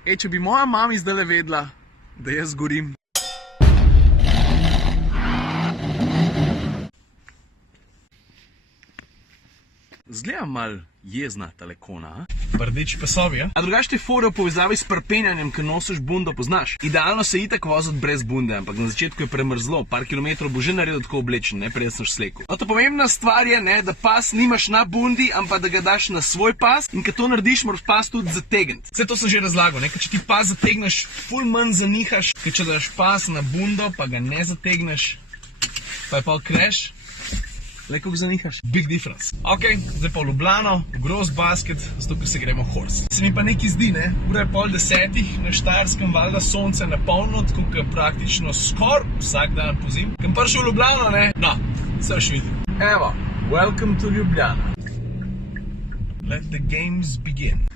Če bi moja mama zdaj vedela, da jaz gorim. Zgleda mal jezna telekona, Rdeči pasovi, ja? A drugače te fore v povezavi s prpenjanjem, ker nosiš bundo, poznaš. Idealno se itak voziti brez bunde, ampak na začetku je premrzlo, par kilometrov bo že naredil tako oblečen, ne, preden seš slekel. No, ta pomembna stvar je, ne, da pas nimaš na bundi, ampak da ga daš na svoj pas in ko to narediš, moraš pas tudi zategniti. Vse to sem že razlagal, ne? Ker če ti pas zategneš, ful manj zanihaš, ker če daš pas na bundo, pa ga ne zategneš, pa je pa crash. Le, kako zanihaš? Big difference. Ok, zdaj pa v Ljubljano, gross basket, zato ker se gremo horse. Se mi pa nekaj zdi, ne? Ura je 9:30, na Štajerskem valjda sonce na polno, tako kot praktično skoraj vsak dan pozim. Kam prišel v Ljubljano, ne? No, saj vidi. Evo, welcome to Ljubljana. Let the games begin.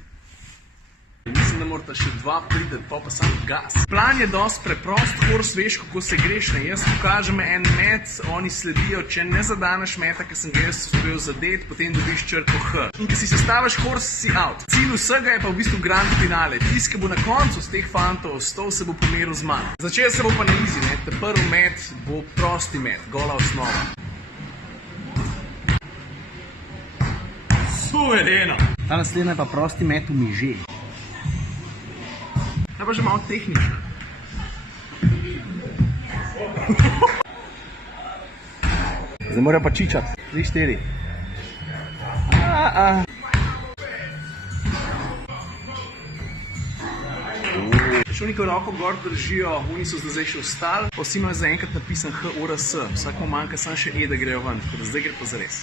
Mislim, da morata še dva priti, pa sam gas. Plan je dosti preprost, hors veš, kako se greš, ne? Jaz pokažem en met, oni sledijo, če ne zadaneš meta, ker sem ga jaz uspel zadet, potem dobiš črko H. In ko si sestaviš hors, si out. Cilj vsega je pa v bistvu grand finale. Tisti, ki bo na koncu z teh fantov ostal, se bo pomeril z mano. Začel se bo pa na easy, ne? Ta prvi met bo prosti met, gola osnova. Suvereno! Ta naslednja je pa prosti met v miže. Ta pa že malo tehnična. Zdaj mora pa čičati. 3-4. Šolnikov roko gor držijo, oni so zdaj še ostali. Vsi imajo zaenkrat napisan HORS. Vsakmo manjka samo še E, da grejo ven. Tako da zdaj gre pa zares.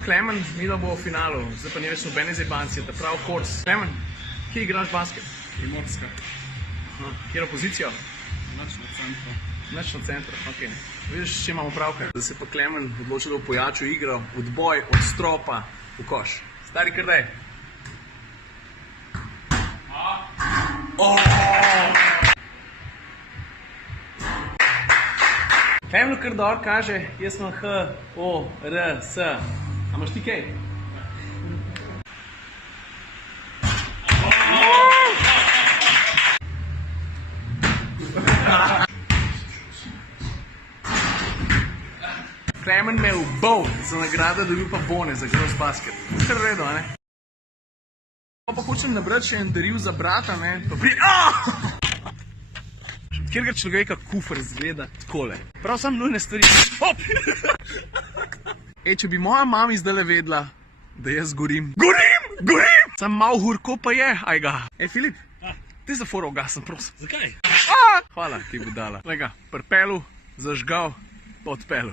Klemen, midva bo v finalu, zdaj pa ni več nobene zebancije, ta prav hors. Klemen, kje igraš basket? Primorska. Kjero pozicijo? Nač na centru. Nač na centru, ok. Vidiš, če imamo pravkar? Da se pa Klemen odločil, da v pojaču igro, odboj od stropa v koš. Stari, kar daj. Klemenu kar dor kaže, jaz imam HORS. A imaš ti kaj? Klemen me je ubol, za nagrado dobil pa bone za gross basket. Kar redo, ne? Pa hočem nabrati še en daril za brata, ne? Pa pri... Kjerga človeka kufr izgleda takole. Prav sam nujne stvari. Hop! Če bi moja mama zdaj vedela, da jaz gorim. Gorim! Sam mal hurko pa je, ajga. Filip, ti za foro ugasen, prosim. Zakaj? Hvala, ti budala. Lega, prpelu, zažgal, pa odpelu.